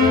Hi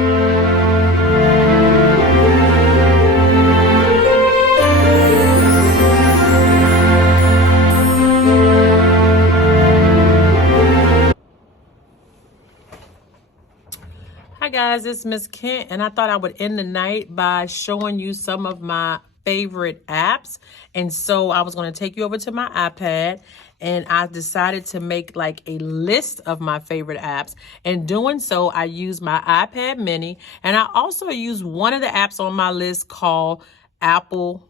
guys, it's Miss Kent, and I thought I would end the night by showing you some of my favorite apps. And so I was going to take you over to my iPad, and I decided to make like a list of my favorite apps. And doing so, I use my iPad mini, and I also use one of the apps on my list called Apple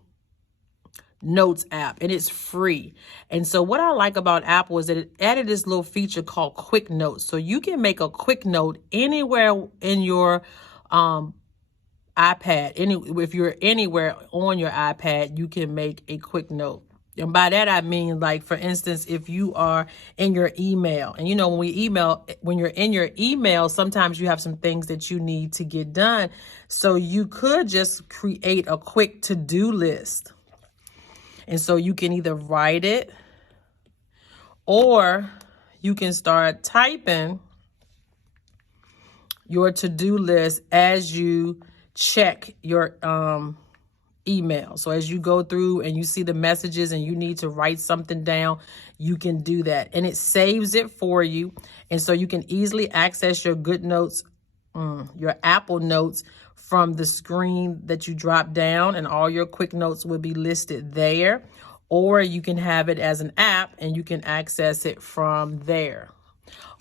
Notes app, and it's free. And so what I like about Apple is that it added this little feature called quick notes. So you can make a quick note anywhere in your iPad. If you're anywhere on your iPad, you can make a quick note. And by that, I mean, like, for instance, if you are in your email, and when you're in your email, sometimes you have some things that you need to get done. So you could just create a quick to-do list. And so you can either write it or you can start typing your to-do list as you check your email. So as you go through and you see the messages and you need to write something down, you can do that. And it saves it for you. And so you can easily access your good notes, your Apple Notes, from the screen that you drop down, and all your quick notes will be listed there. Or you can have it as an app and you can access it from there.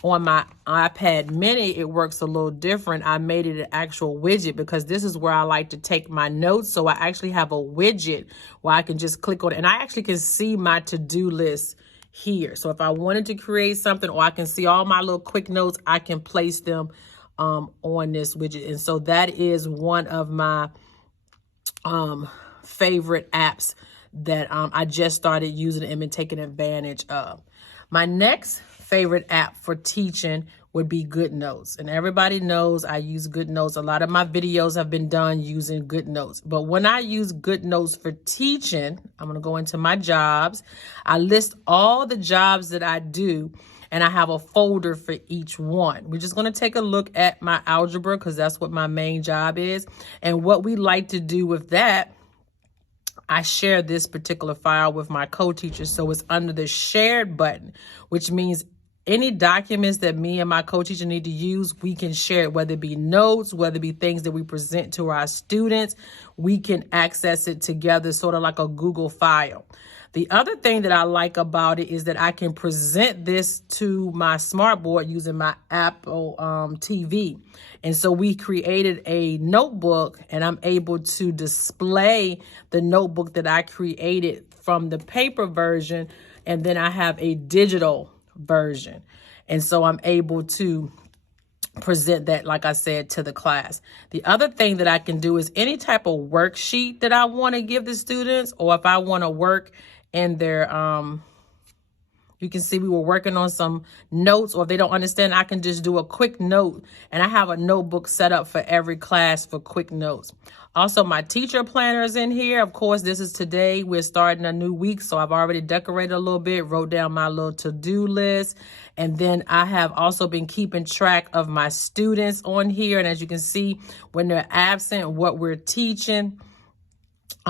On my iPad mini, it works a little different. I made it an actual widget because this is where I like to take my notes. So I actually have a widget where I can just click on it, and I actually can see my to-do list here. So if I wanted to create something, or I can see all my little quick notes, I can place them on this widget. And so that is one of my favorite apps that I just started using and been taking advantage of. My next favorite app for teaching would be GoodNotes. And everybody knows I use GoodNotes. A lot of my videos have been done using GoodNotes. But when I use GoodNotes for teaching, I'm going to go into my jobs. I list all the jobs that I do, and I have a folder for each one. We're just going to take a look at my algebra because that's what my main job is. And what we like to do with that, I share this particular file with my co-teacher. So it's under the shared button, which means any documents that me and my co-teacher need to use, we can share it, whether it be notes, whether it be things that we present to our students, we can access it together, sort of like a Google file. The other thing that I like about it is that I can present this to my smartboard using my Apple TV. And so we created a notebook, and I'm able to display the notebook that I created from the paper version, and then I have a digital version. And so I'm able to present that, like I said, to the class. The other thing that I can do is any type of worksheet that I want to give the students, or if I want to work in their, you can see we were working on some notes, or if they don't understand, I can just do a quick note, and I have a notebook set up for every class for quick notes. Also, my teacher planner is in here. Of course, this is today. We're starting a new week, so I've already decorated a little bit, wrote down my little to-do list. And then I have also been keeping track of my students on here. And as you can see, when they're absent, what we're teaching.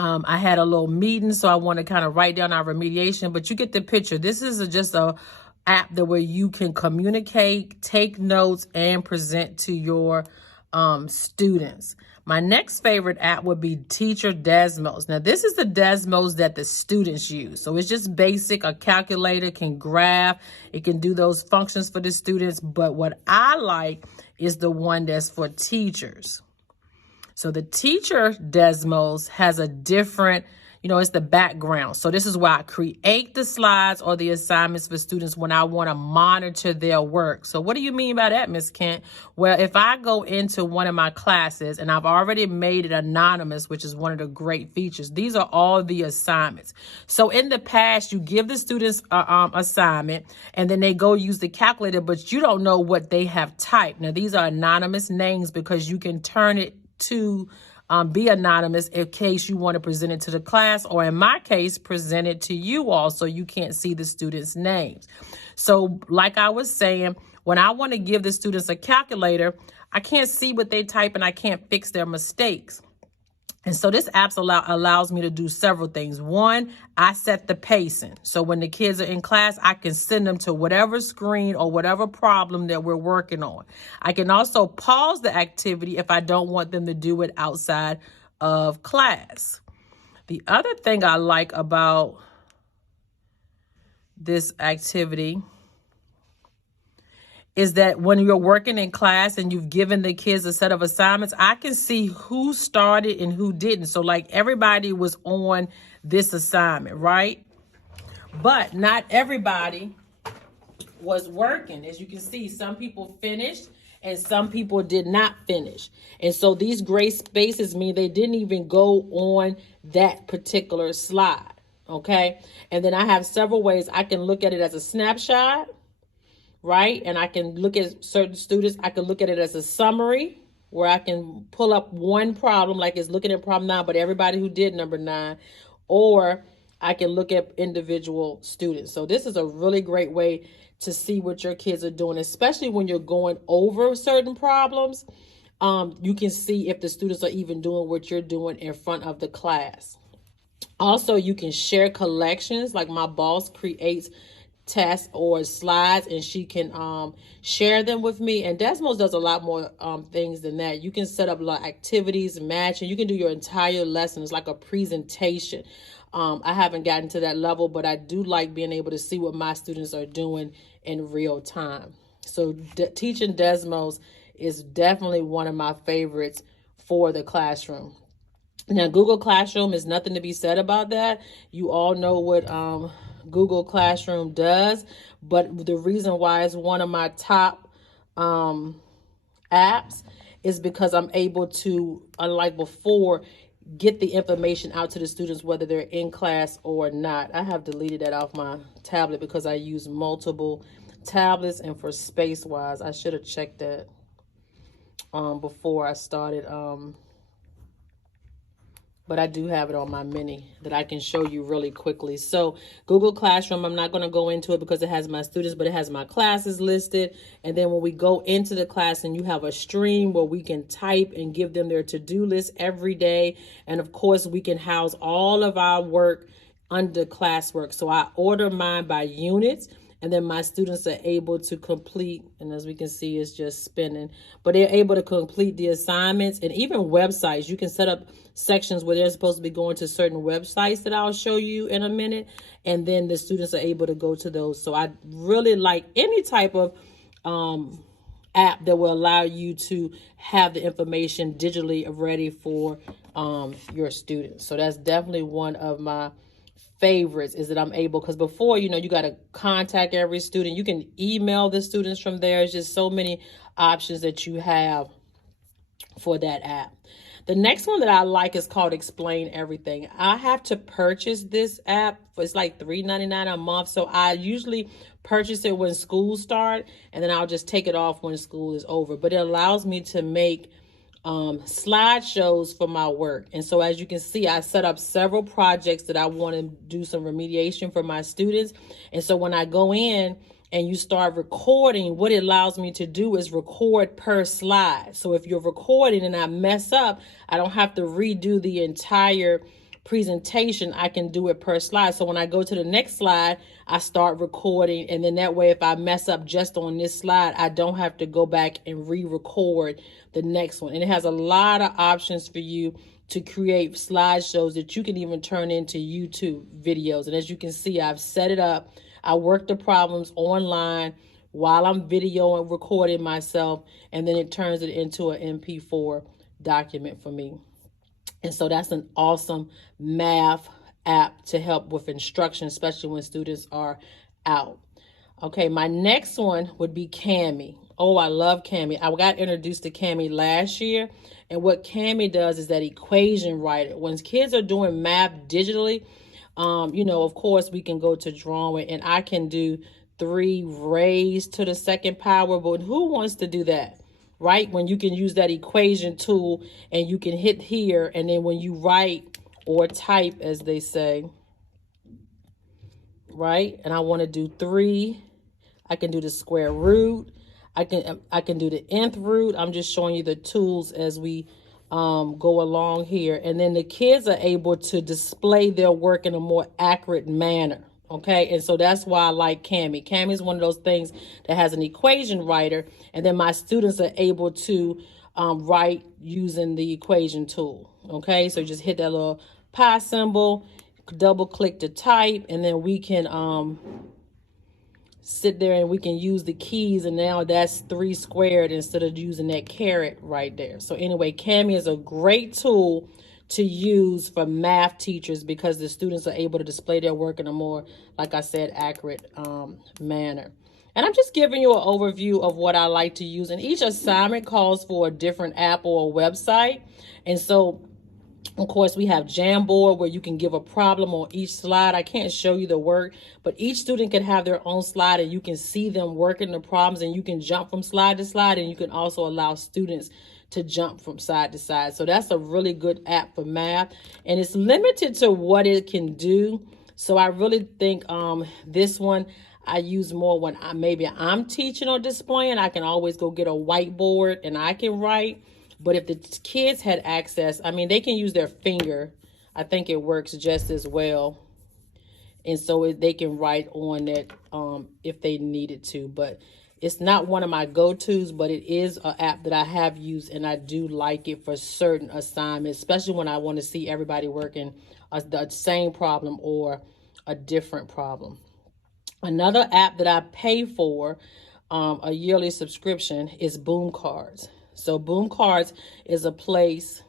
I had a little meeting, so I want to kind of write down our remediation, but you get the picture. This is just a app that where you can communicate, take notes, and present to your students. My next favorite app would be Teacher Desmos. Now, this is the Desmos that the students use. So it's just basic. A calculator can graph. It can do those functions for the students. But what I like is the one that's for teachers. So the Teacher Desmos has a different, it's the background. So this is where I create the slides or the assignments for students when I want to monitor their work. So what do you mean by that, Miss Kent? Well, if I go into one of my classes and I've already made it anonymous, which is one of the great features, these are all the assignments. So in the past, you give the students an assignment and then they go use the calculator, but you don't know what they have typed. Now, these are anonymous names because you can turn it to be anonymous in case you want to present it to the class, or in my case, present it to you all so you can't see the students' names. So like I was saying, When I want to give the students a calculator, I can't see what they type and I can't fix their mistakes. And so this app allows me to do several things. One, I set the pacing. So when the kids are in class, I can send them to whatever screen or whatever problem that we're working on. I can also pause the activity if I don't want them to do it outside of class. The other thing I like about this activity is that when you're working in class and you've given the kids a set of assignments, I can see who started and who didn't. So like everybody was on this assignment, right? But not everybody was working. As you can see, some people finished and some people did not finish. And so these gray spaces mean they didn't even go on that particular slide, okay? And then I have several ways I can look at it as a snapshot, right? And I can look at certain students. I can look at it as a summary where I can pull up one problem, like it's looking at problem 9, but everybody who did number 9, or I can look at individual students. So this is a really great way to see what your kids are doing, especially when you're going over certain problems. You can see if the students are even doing what you're doing in front of the class. Also, you can share collections, like my boss creates tests or slides and she can share them with me. And Desmos does a lot more things than that. You can set up like activities, matching. You can do your entire lesson. It's like a presentation. I haven't gotten to that level, but I do like being able to see what my students are doing in real time. So teaching Desmos is definitely one of my favorites for the classroom. Now, Google Classroom is nothing to be said about that. You all know what Google Classroom does, but the reason why it's one of my top apps is because I'm able to, unlike before, get the information out to the students whether they're in class or not. I have deleted that off my tablet because I use multiple tablets, and for space wise I should have checked that before I started, but I do have it on my mini that I can show you really quickly. So Google Classroom, I'm not going to go into it because it has my students, but it has my classes listed. And then when we go into the class and you have a stream where we can type and give them their to-do list every day. And of course, we can house all of our work under classwork. So I order mine by units, and then my students are able to complete, and as we can see, it's just spinning, but they're able to complete the assignments. And even websites, you can set up sections where they're supposed to be going to certain websites that I'll show you in a minute, and then the students are able to go to those. So I really like any type of app that will allow you to have the information digitally ready for your students. So that's definitely one of my favorites, is that I'm able, because before, you got to contact every student. You can email the students from there. It's just so many options that you have for that app. The next one that I like is called Explain Everything. I have to purchase this app. It's like $3.99 a month. So I usually purchase it when school starts, and then I'll just take it off when school is over. But it allows me to make slideshows for my work. And so as you can see, I set up several projects that I want to do some remediation for my students. And so when I go in and you start recording, what it allows me to do is record per slide. So if you're recording and I mess up, I don't have to redo the entire presentation. I can do it per slide. So when I go to the next slide, I start recording, and then that way if I mess up just on this slide, I don't have to go back and re-record the next one. And it has a lot of options for you to create slideshows that you can even turn into YouTube videos. And as you can see, I've set it up. I work the problems online while I'm videoing, recording myself, and then it turns it into an MP4 document for me. And so that's an awesome math app to help with instruction, especially when students are out. Okay, my next one would be Cami. Oh, I love Cami. I got introduced to Cami last year. And what Cami does is that equation writer. When kids are doing math digitally, of course, we can go to drawing, and I can do 3 raised to the second power. But who wants to do that? Right? When you can use that equation tool and you can hit here, and then when you write or type, as they say, right? And I want to do 3. I can do the square root. I can do the nth root. I'm just showing you the tools as we go along here. And then the kids are able to display their work in a more accurate manner. Okay, and so that's why I like Cami. Cami is one of those things that has an equation writer, and then my students are able to write using the equation tool. Okay, so just hit that little pi symbol, double click to type, and then we can sit there and we can use the keys, and now that's 3 squared instead of using that caret right there. So anyway, Cami is a great tool to use for math teachers because the students are able to display their work in a more, like I said, accurate manner. And I'm just giving you an overview of what I like to use. And each assignment calls for a different app or a website. And so, of course, we have Jamboard where you can give a problem on each slide. I can't show you the work, but each student can have their own slide and you can see them working the problems, and you can jump from slide to slide, and you can also allow students to jump from side to side. So that's a really good app for math, and it's limited to what it can do. So I really think this one I use more when maybe I'm teaching or displaying. I can always go get a whiteboard and I can write. But if the kids had access, I mean, they can use their finger. I think it works just as well. And so they can write on it if they needed to. But it's not one of my go-tos, but it is an app that I have used, and I do like it for certain assignments, especially when I want to see everybody working the same problem or a different problem. Another app that I pay for a yearly subscription is Boom Cards. So Boom Cards is a place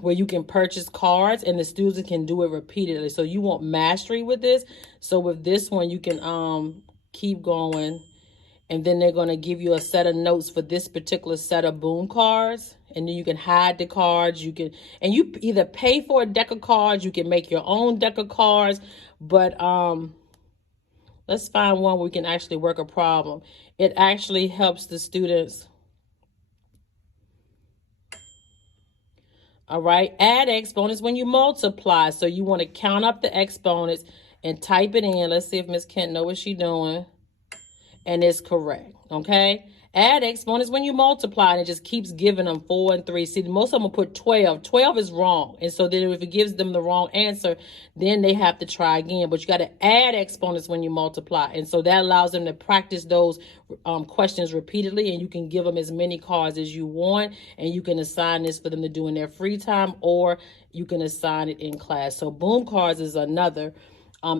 where you can purchase cards and the students can do it repeatedly. So you want mastery with this. So with this one, you can keep going, and then they're going to give you a set of notes for this particular set of Boom cards. And then you can hide the cards. You either pay for a deck of cards, you can make your own deck of cards, but let's find one where we can actually work a problem. It actually helps the students. All right, add exponents when you multiply. So you want to count up the exponents and type it in. Let's see if Miss Kent knows what she's doing. And it's correct, okay? Add exponents when you multiply, and it just keeps giving them 4 and 3. See, most of them will put 12. 12 is wrong. And so then if it gives them the wrong answer, then they have to try again. But you got to add exponents when you multiply. And so that allows them to practice those questions repeatedly, and you can give them as many cards as you want, and you can assign this for them to do in their free time, or you can assign it in class. So Boom Cards is another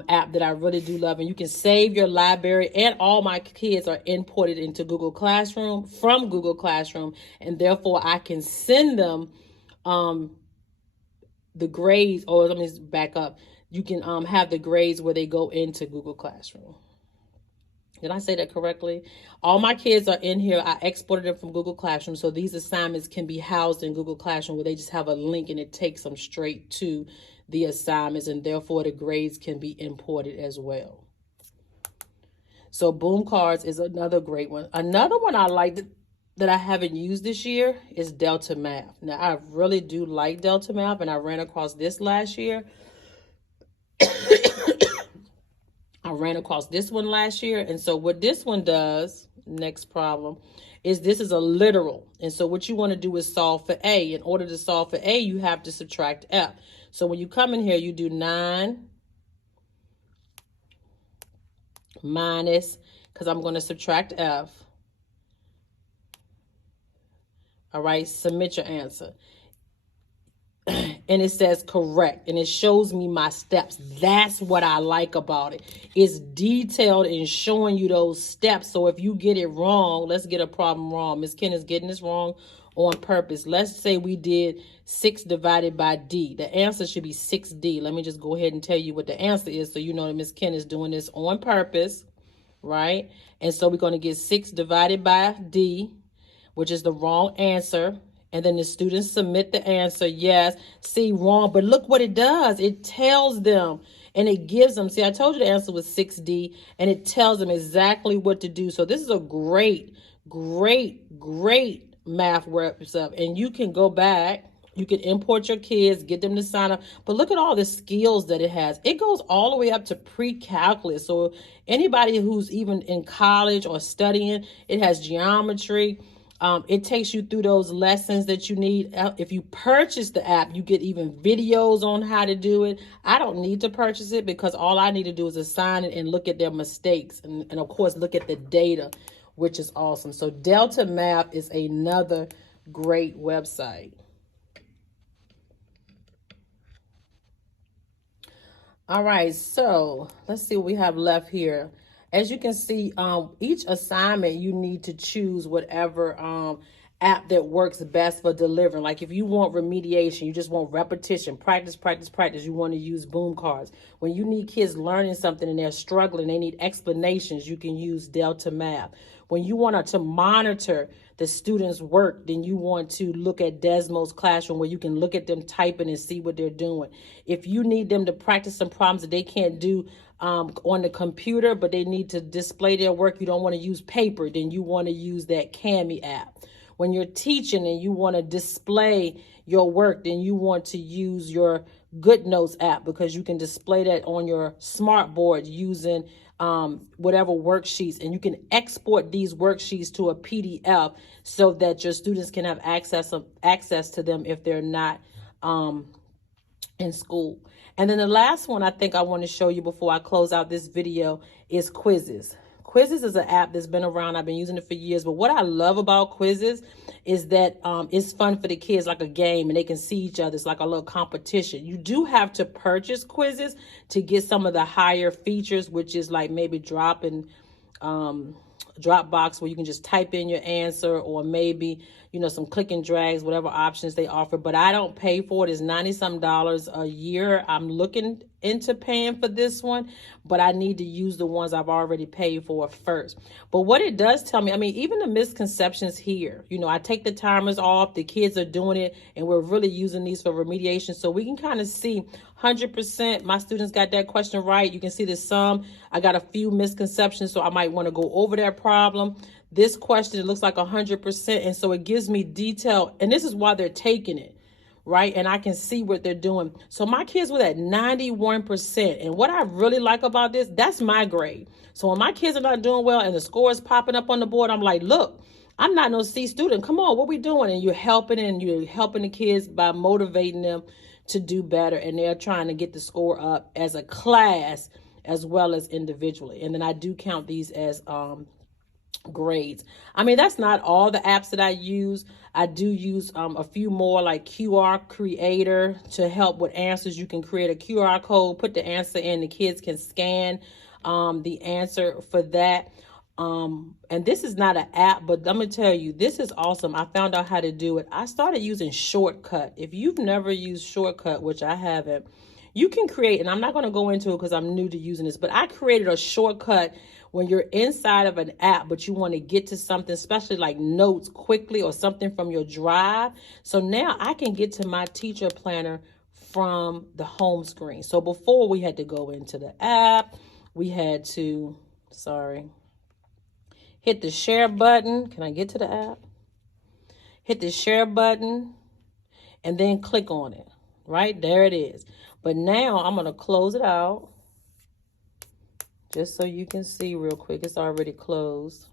app that I really do love, and you can save your library, and all my kids are imported into Google Classroom from Google Classroom, and therefore I can send them the grades, or let me back up. You can have the grades where they go into Google Classroom. Did I say that correctly? All my kids are in here. I exported them from Google Classroom, so these assignments can be housed in Google Classroom where they just have a link and it takes them straight to the assignments, and therefore the grades can be imported as well. So Boom Cards is another great one. Another one I like that I haven't used this year is Delta Math. Now, I really do like Delta Math, and I ran across this last year. I ran across this one last year, and so what this one does, next problem, is this is a literal. And so what you want to do is solve for A. In order to solve for A, you have to subtract F. So when you come in here, you do 9 minus, because I'm going to subtract F. All right, submit your answer. And it says correct, and it shows me my steps. That's what I like about it. It's detailed in showing you those steps. So if you get it wrong, let's get a problem wrong. Miss Ken is getting this wrong on purpose. Let's say we did 6 divided by D. The answer should be 6D. Let me just go ahead and tell you what the answer is so you know that Miss Ken is doing this on purpose, right? And so we're going to get 6 divided by D, which is the wrong answer. And then the students submit the answer. Yes, see, wrong. But look what it does. It tells them and it gives them. See, I told you the answer was 6D, and it tells them exactly what to do. So this is a great, great, great math website. And you can go back. You can import your kids, get them to sign up. But look at all the skills that it has. It goes all the way up to pre-calculus. So anybody who's even in college or studying, it has geometry. It takes you through those lessons that you need. If you purchase the app, you get even videos on how to do it. I don't need to purchase it because all I need to do is assign it and look at their mistakes. And of course, look at the data, which is awesome. So Delta Math is another great website. All right, so let's see what we have left here. As you can see, each assignment you need to choose whatever app that works best for delivering. Like if you want remediation, you just want repetition, practice, practice, practice. You want to use boom cards. When you need kids learning something and they're struggling, they need explanations, you can use Delta Math. When you want to monitor the students' work, then you want to look at Desmos Classroom where you can look at them typing and see what they're doing. If you need them to practice some problems that they can't do on the computer, but they need to display their work, you don't want to use paper, then you want to use that Cami app. When you're teaching and you want to display your work, then you want to use your Good Notes app because you can display that on your smart board using whatever worksheets, and you can export these worksheets to a PDF so that your students can have access to them if they're not in school. And then the last one I think I want to show you before I close out this video is Quizzes. Quizzes is an app that's been around. I've been using it for years. But what I love about Quizzes is that it's fun for the kids, like a game, and they can see each other. It's like a little competition. You do have to purchase Quizzes to get some of the higher features, which is like maybe Dropbox, where you can just type in your answer, or maybe, you know, some click and drags, whatever options they offer. But I don't pay for it. It's $90-some a year. I'm looking into paying for this one, but I need to use the ones I've already paid for first. But what it does tell me, I mean, even the misconceptions here, you know, I take the timers off, the kids are doing it, and we're really using these for remediation. So we can kind of see 100% my students got that question right. You can see the sum. I got a few misconceptions, so I might want to go over that problem. This question, it looks like 100%, and so it gives me detail, and this is why they're taking it, right? And I can see what they're doing. So my kids were at 91%, and what I really like about this, that's my grade. So when my kids are not doing well and the score is popping up on the board, I'm like, look, I'm not no C student. Come on, what we doing? And you're helping the kids by motivating them to do better, and they're trying to get the score up as a class as well as individually. And then I do count these as grades. I mean, that's not all the apps that I use. I do use a few more, like QR Creator to help with answers. You can create a QR code, put the answer in, the kids can scan the answer for that. And this is not an app, but I'm gonna tell you, this is awesome. I found out how to do it. I started using Shortcut. If you've never used Shortcut, which I haven't, you can create, and I'm not going to go into it because I'm new to using this, but I created a shortcut when you're inside of an app, but you want to get to something, especially like notes quickly or something from your drive. So now I can get to my teacher planner from the home screen. So before we had to go into the app, we had to, hit the share button. Can I get to the app? Hit the share button and then click on it. Right there it is. But now I'm going to close it out just so you can see real quick. It's already closed.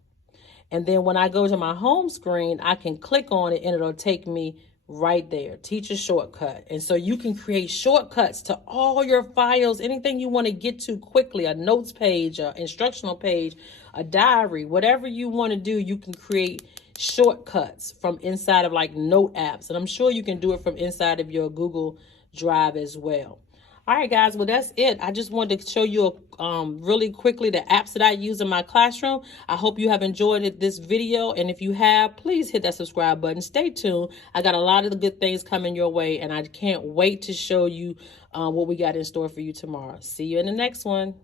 And then when I go to my home screen, I can click on it and it'll take me right there. Teacher shortcut. And so you can create shortcuts to all your files, anything you want to get to quickly, a notes page, an instructional page, a diary, whatever you want to do, you can create shortcuts from inside of like note apps. And I'm sure you can do it from inside of your Google Drive as well. All right, guys, well, that's it. I just wanted to show you really quickly the apps that I use in my classroom. I hope you have enjoyed this video. And if you have, please hit that subscribe button. Stay tuned. I got a lot of the good things coming your way, and I can't wait to show you what we got in store for you tomorrow. See you in the next one.